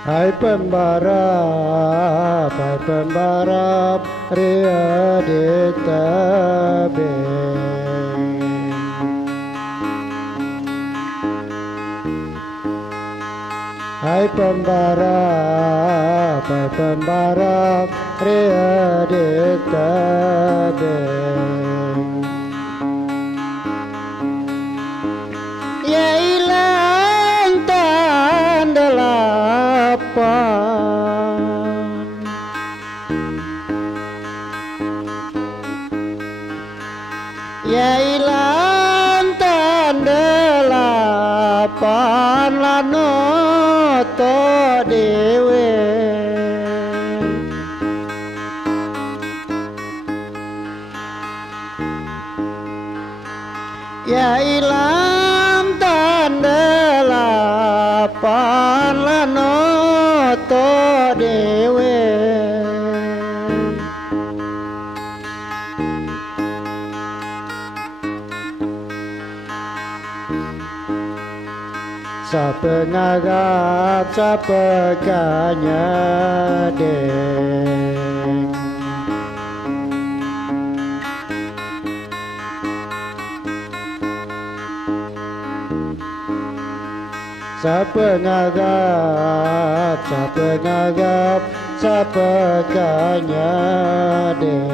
Hai pembarap ria di tebing. Hai pembarap ria di tebing. Ya hilang tanda lapang, ya hilang tanda lapang lano to dewe. Ya hilang tanda lapang lano to dewe. Sapengagap sapeganya deng. Sapengagap sapeganya deng.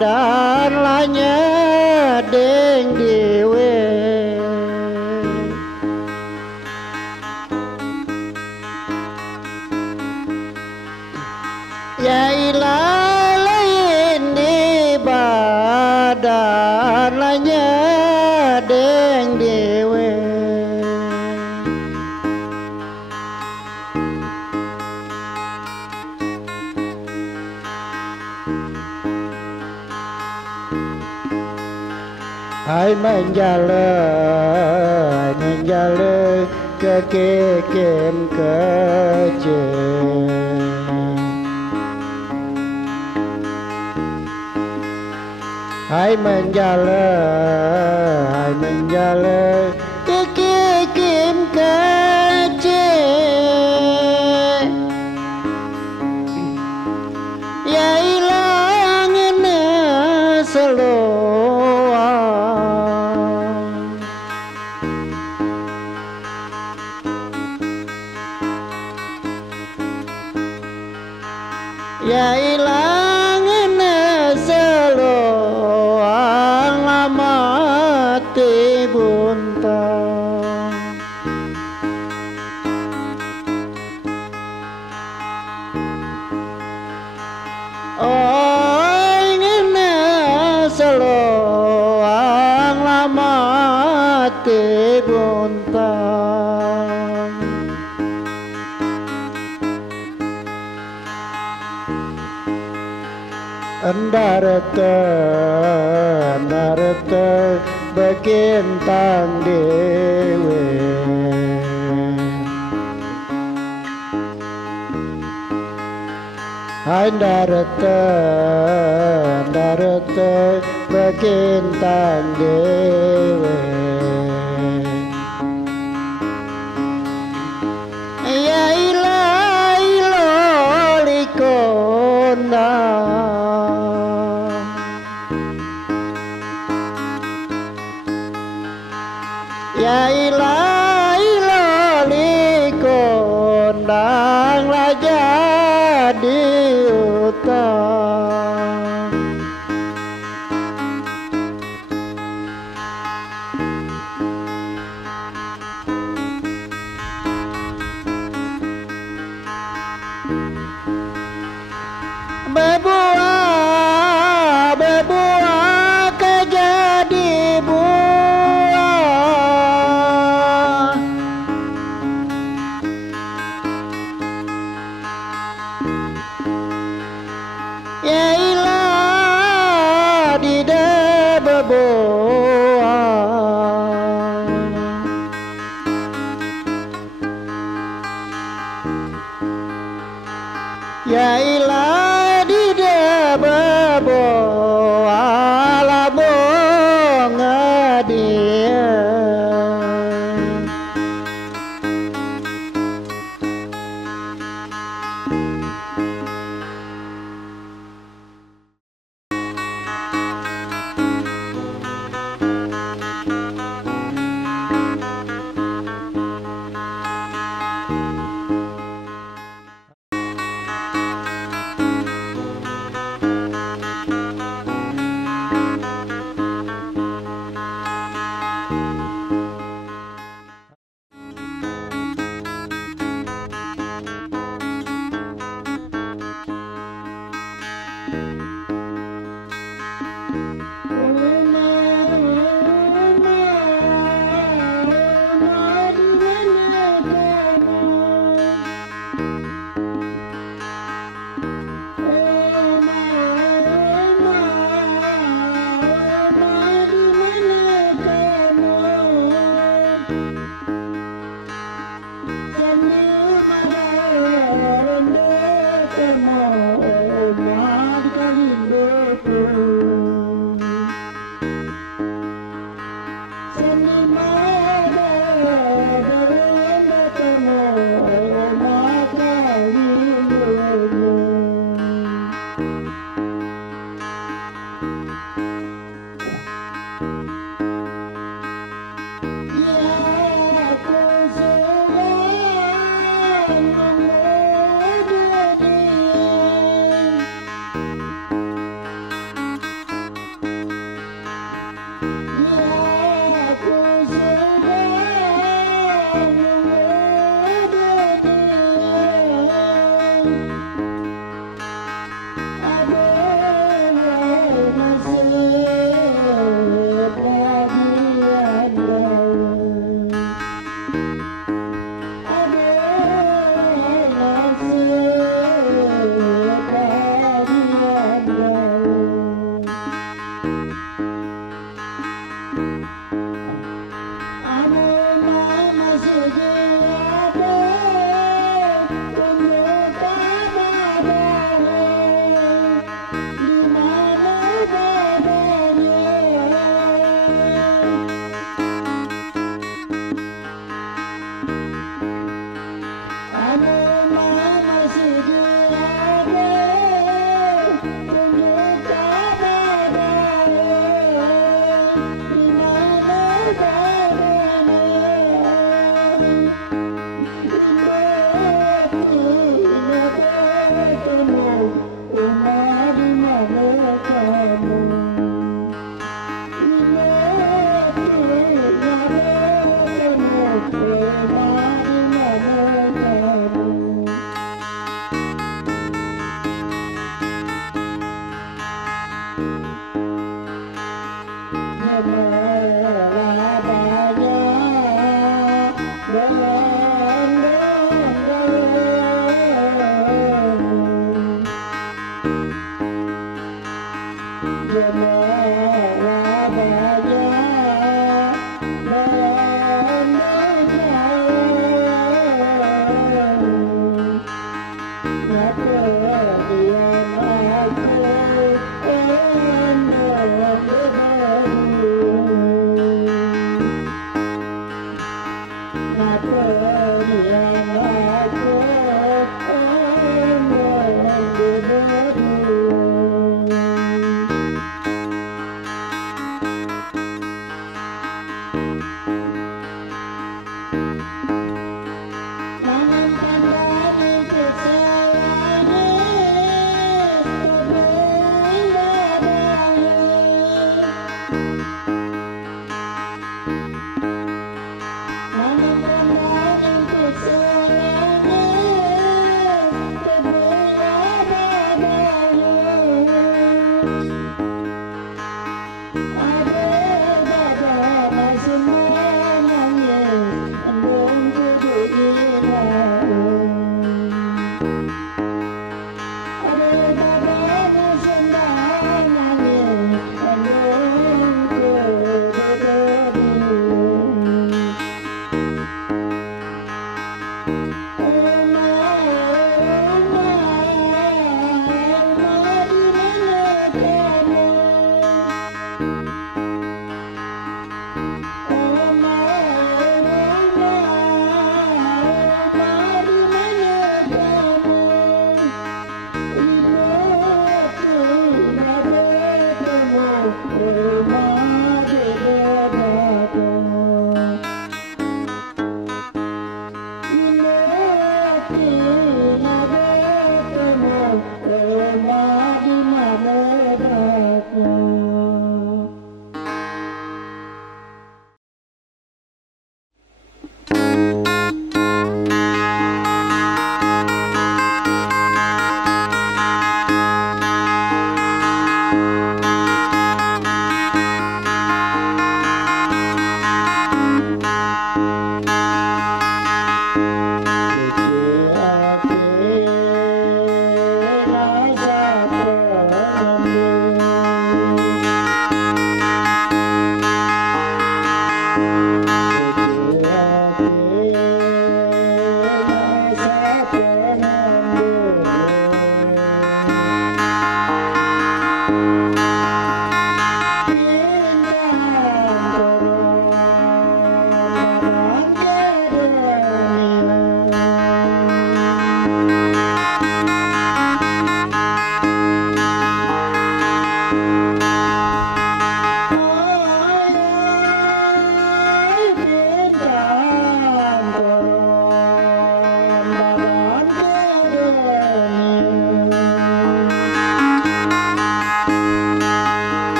Dan lanya deng dewe. Ya ilah lain di badan lanya deng dewe. Hai menjala ke kekem kecil. Hai menjala ke kekem kecil. Ya hilang selo. Ya hilang seluang lama tibuntang. Oh ingin seluang lama tibuntang. Andarete bekintang dewe. Andarete bekintang dewe. Ya ilah likona. Ya ilah likondang raja di utang. Bebuah kejadi buah. Ya ilah di bebuah. Ya ilah di beboala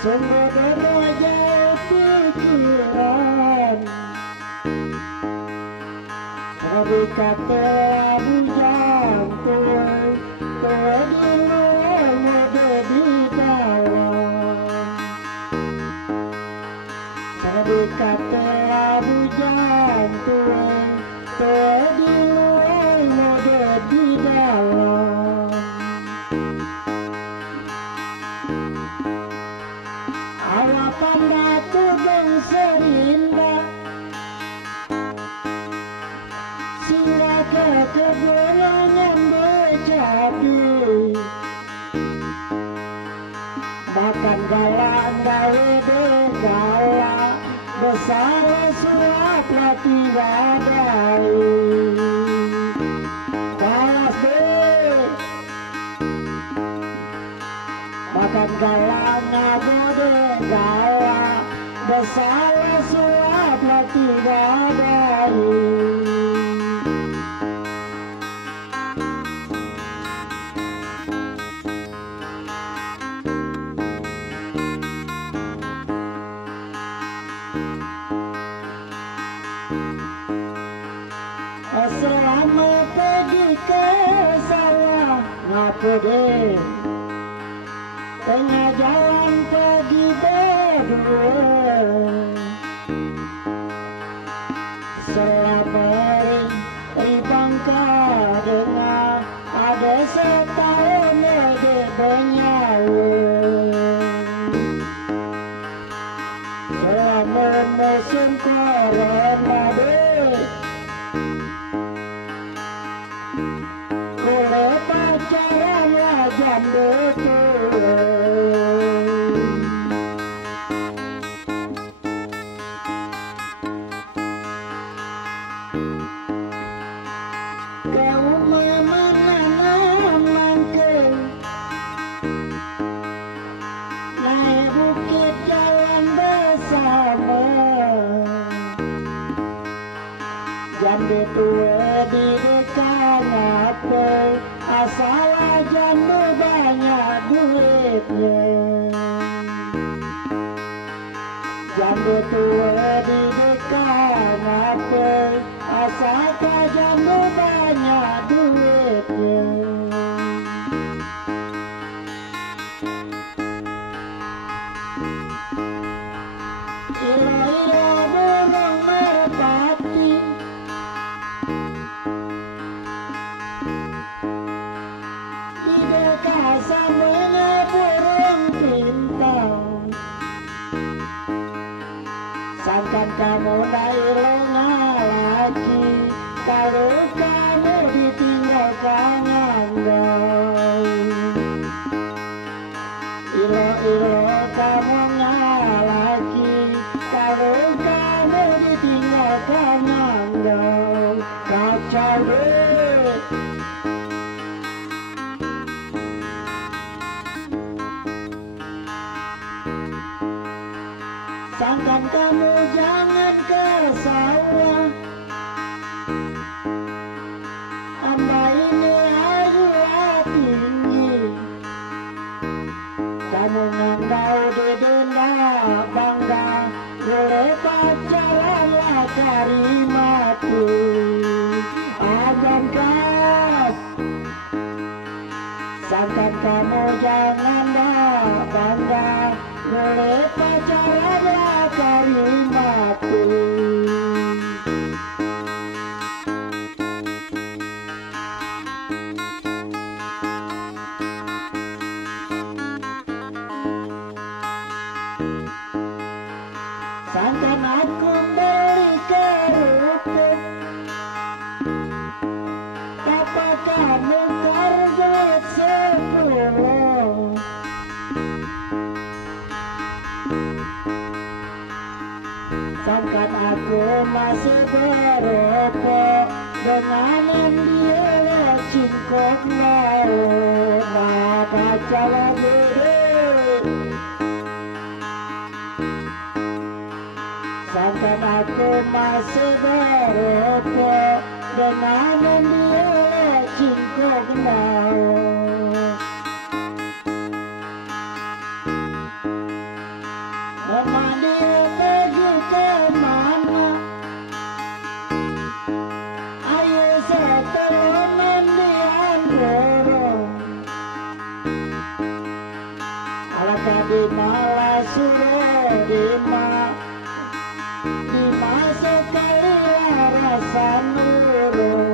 sungguh berwajah pikiran Rika telah bujang tua di luar muda di dalam Rika telah bujang tua di luar muda di dalam Awak pandai tudung serinda Sira kegerangan berjadi Bahkan galak gawe galak besar suap latih badai balas deh Bahkan galak ngabode galak besar suap latih badai Selama pergi ke sawah ngapa deh tengah jalan pergi berdua selama ribangka dengar ada setahun lagi bernyawa selama musim corona deh Kule pacaran wajan betul Kau menanam langkeng Naik bukit jalan bersama Janda tua di dekat apa asal janda banyak duitnya Janda tua di dekat apa asal janda banyak duitnya Ilo-ilo burung merpati Samanya burung bintang Sangkan kamu naik lagi Kalau kamu ditinggalkan andai Ilo-ilo kamu lagi Kalau kamu ditinggalkan andai Kacau deh Sangkan kamu jangan ke sawah Amba ini adalah tinggi Kamu ngandau di denda bangga Boleh pacaran lah karimatu Agan kau Sangkan kamu jangan bangga Boleh pacaran lah karimatu Sangkan aku beli kerupuk Apa kamu kerja sepuluh Sangkan aku masih berokok Dengan yang dia cingkok laut Nah baca lagi Sangkan aku masih berokok Dengan yang dia 经过了 di malah suruh di sekali rasa nurung.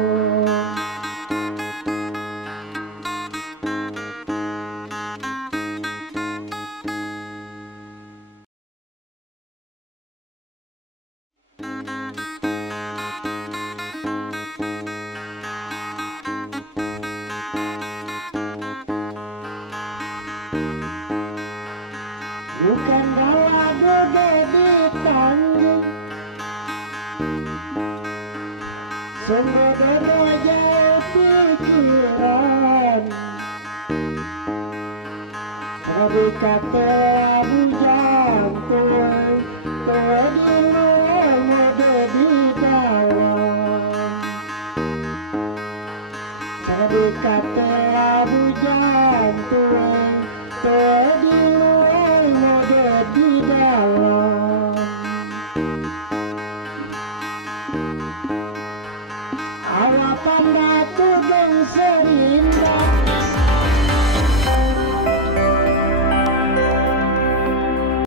Bukan lagu jadi tanggung, sungguh dono jauh pikiran. Tapi kata bujang tuai, tuai di luar mode di dalam. Tapi kata bujang tuai, tuai di luar mode di dalam. Awak pandatu geng serin